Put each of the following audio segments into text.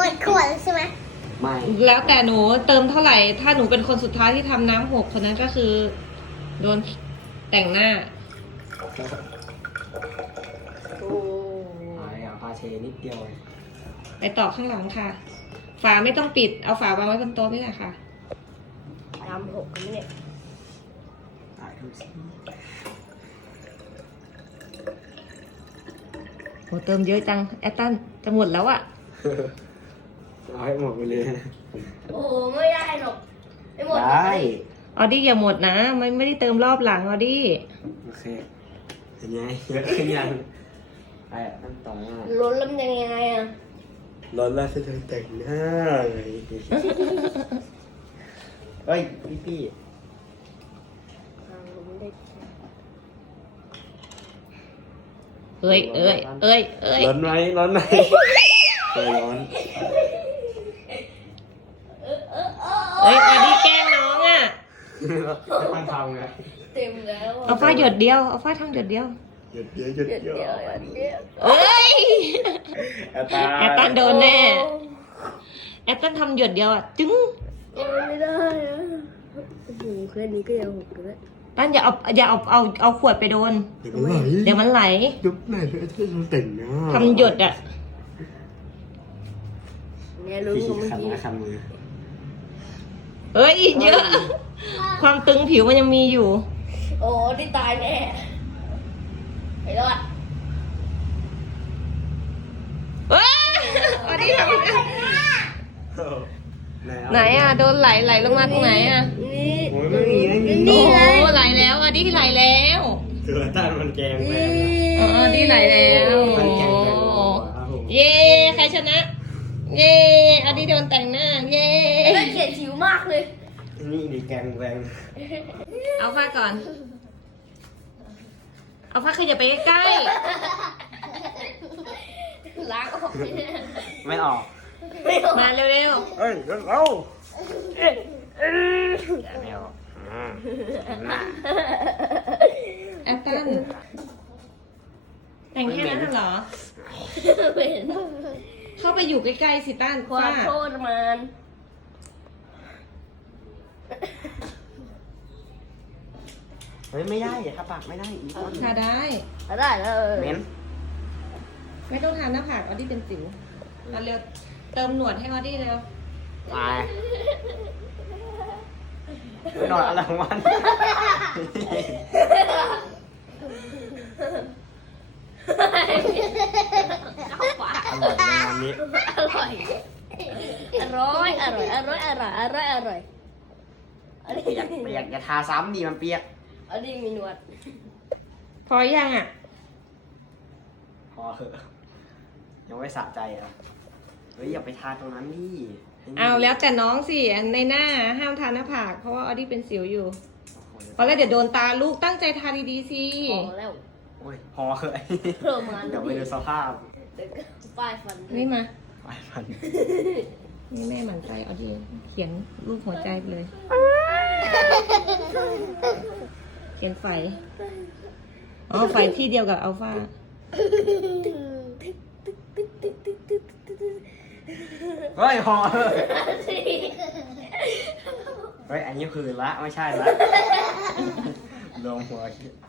ดขวดใช่ไหมไม่แล้วแต่หนูเติมเท่าไหร่ถ้าหนูเป็นคนสุดท้ายที่ทำน้ำหกคนนั้นก็คือ โดนแต่งหน้าไเอาพาเชนิดเดียวไปต่อข้างหลังค่ะฝาไม่ต้องปิดเอาฝาวางไว้บนโต๊ะนี่แหละค่ะน้ำหกกันเนี่ยถ่ายดูสิโหเติมเยอะจังแอตตันจะหมดแล้วอะเอาให้หมดไปเลยโอ้โหไม่ได้หรอกไม่หมดได้ออดี้อย่าหมดนะไม่ได้เติมรอบหลังออดี้โอเคเป็นไงเยอะขึ้นยังไปขั้นตอนล้นแล้วมันยังไงอ่ะร้อนแล้วจะแต่งหน้าเฮ้ยพี่เอ้ยร้อนไหมร้อนไหมร้อนออดี้แกล้งน้องอ่ะมันทำไงเต็มแล้วเอาฝ้าหยดเดียวเอาฝ้าทำหยดเดียวหยุดเยอะหยุดเยอะเอ้ยแอตตันโดนแน่แอตตันทำหยดเดียวอ่ะจึ้งไม่ได้อะโอ้โหแค่นี้ก็ยังหกเลยตั้นอย่าเอาขวดไปโดนเดี๋ยวมันไหลยุบไหนเลยที่เราแต่งหน้าทำหยดอ่ะเนี่ยรู้ของมันดีคันมือเอ้ยเยอะความตึงผิวมันยังมีอยู่โอ้ที่ตายแน่ไปรอดเอ้ยอันนี้ทำไหนอ่ะโดนไหลลงมาตรงไหนอ่ะนี่ไม่มีโอ้ไหลแล้วอันนี้ไหลแล้วคือต้านมันแกงแรงอ๋อนี่ไหลแล้วเย้ใครชนะเย้อันนี้โดนแต่งหน้าเย้ไม่เกลียดผิวมากเลยนี่ดีแกงแรงเอาผ้าก่อนเอาผ้าขยับไปใกล้ล้างออกไม่ออกมาเร็วๆเฮ้ยเร็วไม่ออกแอปตันแต่งแค่นั้นเหรอเข้าไปอยู่ใกล้ๆสิต้านขอโทษมันเฮ้ยไม่ได้อย่าทาปากไม่ได้อีกคนทาได้เลยเม้นไม่ต้องทาหน้าผากออดี้เป็นสิวเอาเร็วเติมหนวดให้ออดี้เร็วไปนอนอะไรของมันเข้าปากอร่อยงานนี้อร่อยอันนี้เปียกอย่าทาซ้ำดิมันเปียกอันนี้มีหนวดพอยังอ่ะพอเหอะยังไม่สะใจอ่ะเฮ้ยอย่าไปทาตรงนั้นดิเอาแล้วแต่น้องสิในหน้าห้ามทาหน้าผากเพราะว่าออดี้เป็นสิวอยู่พอแล้วเดี๋ยวโดนตาลูกตั้งใจทาดีๆสิพอแล้วโอ้ยพอเหอะเดี๋ยวไปดูสภาพป้ายฟันนี่มาป้ายฟันนี่แม่หมั่นใจเอาดีเขียนรูปหัวใจไปเลยเขียนไฟอ๋อไฟที่เดียวกับอัลฟาเฮ้ยพอเฮ้ยอันนี้คือละไม่ใช่ละลงหัว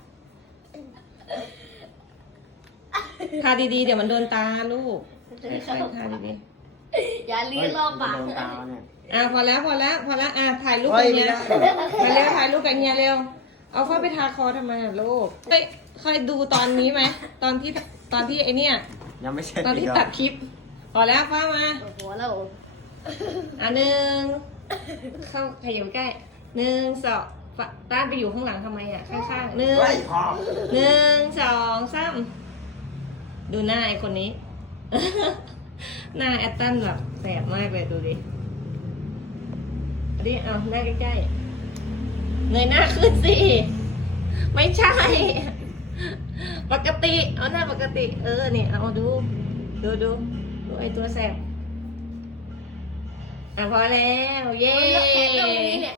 ทาดีๆเดี๋ยวมันโดนตาลูกทาดีๆอย่าเลี้ยงรอบปากพอแล้วถ่ายรูปกันเนี้ยมาเร็วถ่ายรูปกันเนี้ยเร็วเอาเข้าไปทาคอทำไมลูกเคยดูตอนนี้ไหมตอนที่ไอเนี้ยยังไม่ใช่ตอนที่ตัดคลิปพอแล้วฟ้ามาพอแล้วหนึ่งเข้าขยับใกล้1 2ต้านไปอยู่ข้างหลังทำไมอ่ะข้างๆ1 2 3ดูหน้าไอคนนี้หน้าแอตตันแบบแสบมากเลยดูดิอันนี้เอาหน้าใกล้ๆเงยหน้าขึ้นสิไม่ใช่ปกติเอาหน้าปกตินี่เอาดูไอตัวแสบพอแล้วเย้